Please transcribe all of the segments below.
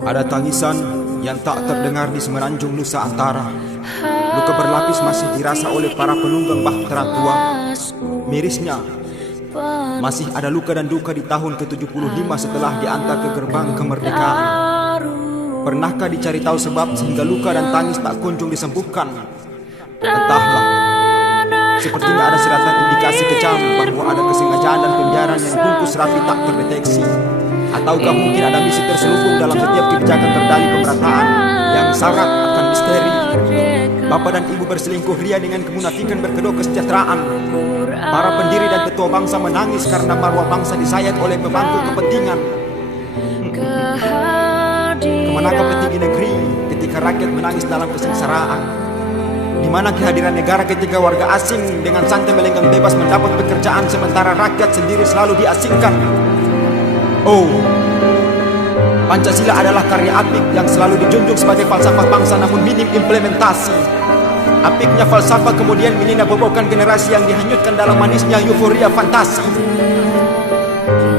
Ada tangisan yang tak terdengar di semenanjung Nusa Antara. Luka berlapis masih dirasa oleh para penunggang bahtera tua. Mirisnya, masih ada luka dan duka di tahun ke-75 setelah diantar ke gerbang kemerdekaan. Pernahkah dicari tahu sebab sehingga luka dan tangis tak kunjung disembuhkan? Entahlah. Sepertinya ada seratan indikasi kejam bahwa ada kesengajaan dan pembiaran yang bungkus rapi tak terdeteksi. Ataukah mungkin ada misi terselubung dalam setiap kebijakan terdali pemerataan yang syarat akan misteri. Bapak dan ibu berselingkuh ria dengan kemunafikan berkedok kesejahteraan. Para pendiri dan ketua bangsa menangis karena marwah bangsa disayat oleh pemangku kepentingan. Kemanakah petinggi negeri ketika rakyat menangis dalam kesengsaraan? Di mana kehadiran negara ketika warga asing dengan santai melenggang bebas mendapat pekerjaan sementara rakyat sendiri selalu diasingkan? Oh, Pancasila adalah karya apik yang selalu dijunjung sebagai falsafah bangsa namun minim implementasi. Apiknya falsafah kemudian menina bobokan generasi yang dihanyutkan dalam manisnya euforia fantasi.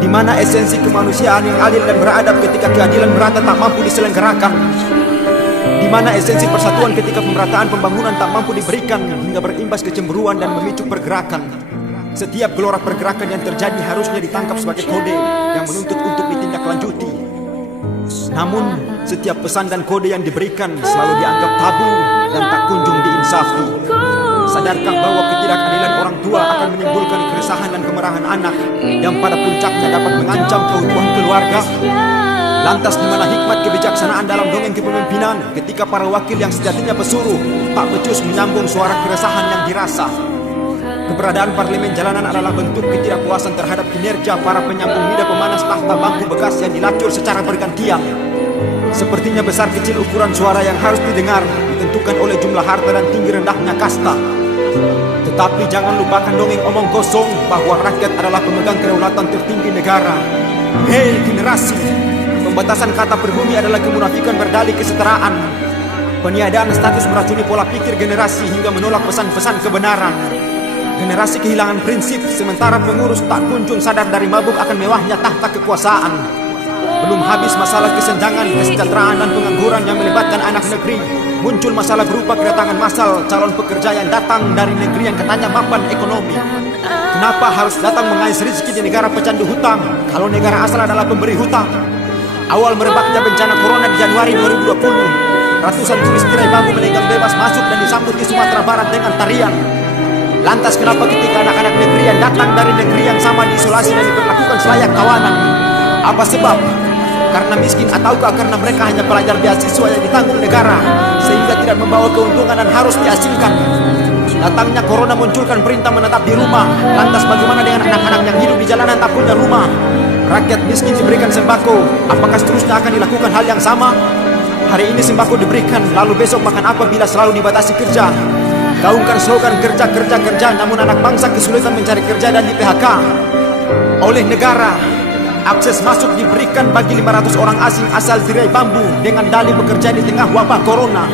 Di mana esensi kemanusiaan yang adil dan beradab ketika keadilan merata tak mampu diselenggarakan? Di mana esensi persatuan ketika pemerataan pembangunan tak mampu diberikan hingga berimbas kecemburuan dan memicu pergerakan? Setiap gelora pergerakan yang terjadi harusnya ditangkap sebagai kode yang menuntut untuk ditindaklanjuti. Namun, setiap pesan dan kode yang diberikan selalu dianggap tabu dan tak kunjung diinsafi. Sadarkah bahwa ketidakadilan orang tua akan menimbulkan keresahan dan kemarahan anak yang pada puncaknya dapat mengancam keutuhan keluarga? Lantas di mana hikmat kebijaksanaan dalam dongeng kepemimpinan ketika para wakil yang sejatinya pesuruh tak becus menyambung suara keresahan yang dirasa? Keberadaan parlemen jalanan adalah bentuk ketidakpuasan terhadap kinerja para penyambung lidah pemanas tahta bangku bekas yang dilacur secara bergantian. Sepertinya besar kecil ukuran suara yang harus didengar ditentukan oleh jumlah harta dan tinggi rendahnya kasta. Tetapi jangan lupakan dongeng omong kosong bahwa rakyat adalah pemegang kedaulatan tertinggi negara. Hei generasi, pembatasan kata pribumi adalah kemunafikan berdalih kesetaraan. Peniadaan status meracuni pola pikir generasi hingga menolak pesan-pesan kebenaran. Generasi kehilangan prinsip, sementara pengurus tak kunjung sadar dari mabuk akan mewahnya tahta kekuasaan. Belum habis masalah kesenjangan, kesejahteraan dan pengangguran yang melibatkan anak negeri. Muncul masalah berupa kedatangan massal calon pekerja yang datang dari negeri yang katanya mapan ekonomi. Kenapa harus datang mengais rezeki di negara pecandu hutang, kalau negara asal adalah pemberi hutang? Awal merebaknya bencana corona di Januari 2020, ratusan turis tirai bambu melenggang bebas masuk dan disambut di Sumatera Barat dengan tarian. Lantas kenapa ketika anak-anak negeri yang datang dari negeri yang sama diisolasi dan diperlakukan selayak kawanan? Apa sebab? Karena miskin ataukah karena mereka hanya pelajar beasiswa yang ditanggung negara sehingga tidak membawa keuntungan dan harus diasingkan? Datangnya corona munculkan perintah menetap di rumah. Lantas bagaimana dengan anak-anak yang hidup di jalanan tak punya rumah? Rakyat miskin diberikan sembako. Apakah seterusnya akan dilakukan hal yang sama? Hari ini sembako diberikan, lalu besok makan apa bila selalu dibatasi kerja? Gaungkan slogan kerja, kerja, kerja, namun anak bangsa kesulitan mencari kerja dan di PHK oleh negara. Akses masuk diberikan bagi 500 orang asing asal tirai bambu dengan dalih bekerja di tengah wabah corona.